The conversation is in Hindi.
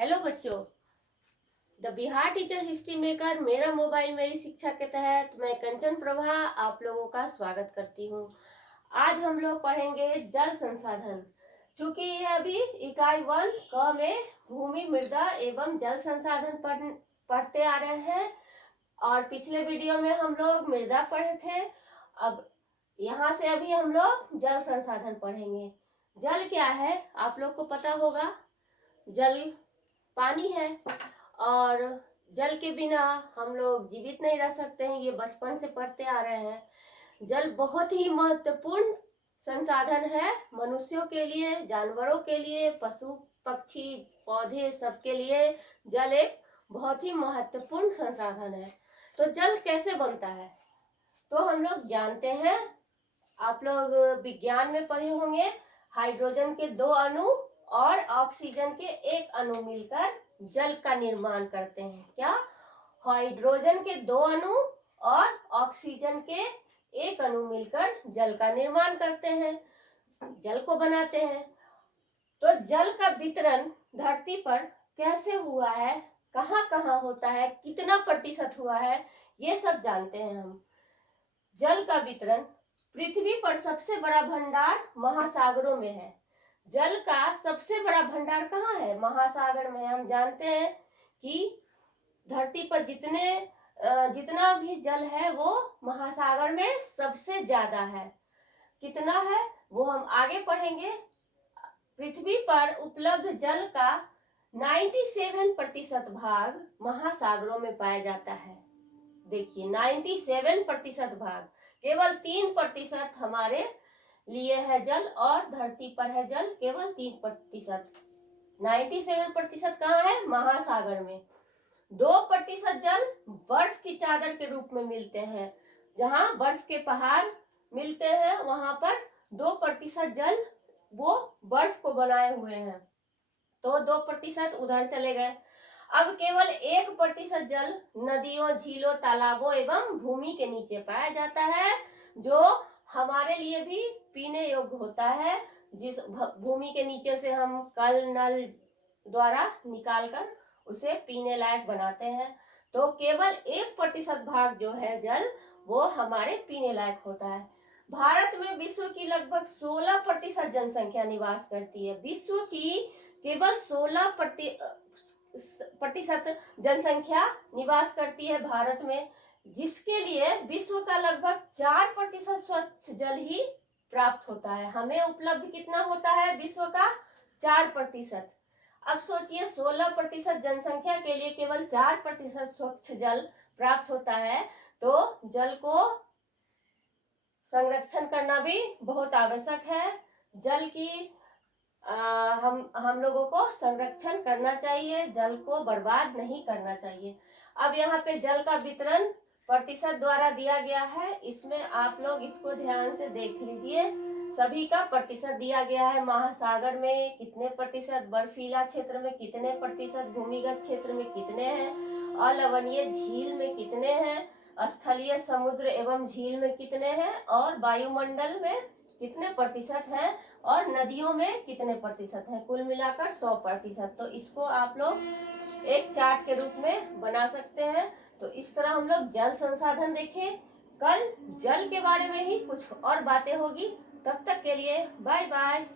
हेलो बच्चों, the Bihar teacher history maker मेरा मोबाइल मेरी शिक्षा के तहत मैं कंचन प्रभा आप लोगों का स्वागत करती हूँ। आज हम लोग पढ़ेंगे जल संसाधन। चूंकि ये अभी इकाई 1 क में भूमि मृदा एवं जल संसाधन पढ़ते आ रहे हैं और पिछले वीडियो में हम लोग मृदा पढ़े थे। अब यहाँ से अभी हम लोग जल संसाधन पढ़ेंगे। जल क्या है आप लोग को पता होगा। जल पानी है और जल के बिना हम लोग जीवित नहीं रह सकते हैं। ये बचपन से पढ़ते आ रहे हैं। जल बहुत ही महत्वपूर्ण संसाधन है मनुष्यों के लिए, जानवरों के लिए, पशु पक्षी पौधे सबके लिए जल एक बहुत ही महत्वपूर्ण संसाधन है। तो जल कैसे बनता है तो हम लोग जानते हैं। आप लोग विज्ञान में पढ़े होंगे, हाइड्रोजन के 2 अणु और ऑक्सीजन के 1 अणु मिलकर जल का निर्माण करते हैं। क्या? हाइड्रोजन के 2 अणु और ऑक्सीजन के 1 अणु मिलकर जल का निर्माण करते हैं, जल को बनाते हैं। तो जल का वितरण धरती पर कैसे हुआ है, कहाँ कहाँ होता है, कितना प्रतिशत हुआ है, ये सब जानते हैं हम। जल का वितरण पृथ्वी पर सबसे बड़ा भंडार महासागरों में है। जल का सबसे बड़ा भंडार कहाँ है? महासागर में। हम जानते हैं कि धरती पर जितना भी जल है वो महासागर में सबसे ज्यादा है। कितना है वो हम आगे पढ़ेंगे। पृथ्वी पर उपलब्ध जल का 97% भाग महासागरों में पाया जाता है। देखिए 97% भाग, केवल 3% हमारे लिए है जल और धरती पर है जल केवल 3%। 97% कहाँ है? महासागर में। 2% जल बर्फ की चादर के रूप में मिलते हैं। जहाँ बर्फ के पहाड़ मिलते हैं वहां पर 2% जल वो बर्फ को बनाए हुए हैं, तो 2% उधर चले गए। अब केवल 1% जल नदियों, झीलों, तालाबों एवं भूमि के नीचे पाया जाता है, जो हमारे लिए भी पीने योग्य होता है। जिस भूमि के नीचे से हम कल नल द्वारा निकालकर उसे पीने लायक बनाते हैं। तो केवल 1% भाग जो है जल वो हमारे पीने लायक होता है। भारत में विश्व की लगभग 16% जनसंख्या निवास करती है। विश्व की केवल 16% जनसंख्या निवास करती है भारत में, जिसके लिए विश्व का लगभग 4% स्वच्छ जल ही प्राप्त होता है। हमें उपलब्ध कितना होता है? विश्व का 4%। अब सोचिए 16% जनसंख्या के लिए केवल 4% स्वच्छ जल प्राप्त होता है, तो जल को संरक्षण करना भी बहुत आवश्यक है। जल की हम लोगों को संरक्षण करना चाहिए, जल को बर्बाद नहीं करना चाहिए। अब यहाँ पे जल का वितरण प्रतिशत द्वारा दिया गया है। इसमें आप लोग इसको ध्यान से देख लीजिए। सभी का प्रतिशत दिया गया है। महासागर में कितने प्रतिशत, बर्फीला क्षेत्र में कितने प्रतिशत, भूमिगत क्षेत्र में कितने हैं, अलवणीय झील में कितने हैं, स्थलीय समुद्र एवं झील में कितने हैं, और वायुमंडल में कितने प्रतिशत हैं, और नदियों में कितने प्रतिशत हैं। कुल मिलाकर 100%। तो इसको आप लोग एक चार्ट के रूप में बना सकते हैं। तो इस तरह हम लोग जल संसाधन देखें। कल जल के बारे में ही कुछ और बातें होगी। तब तक के लिए बाय बाय।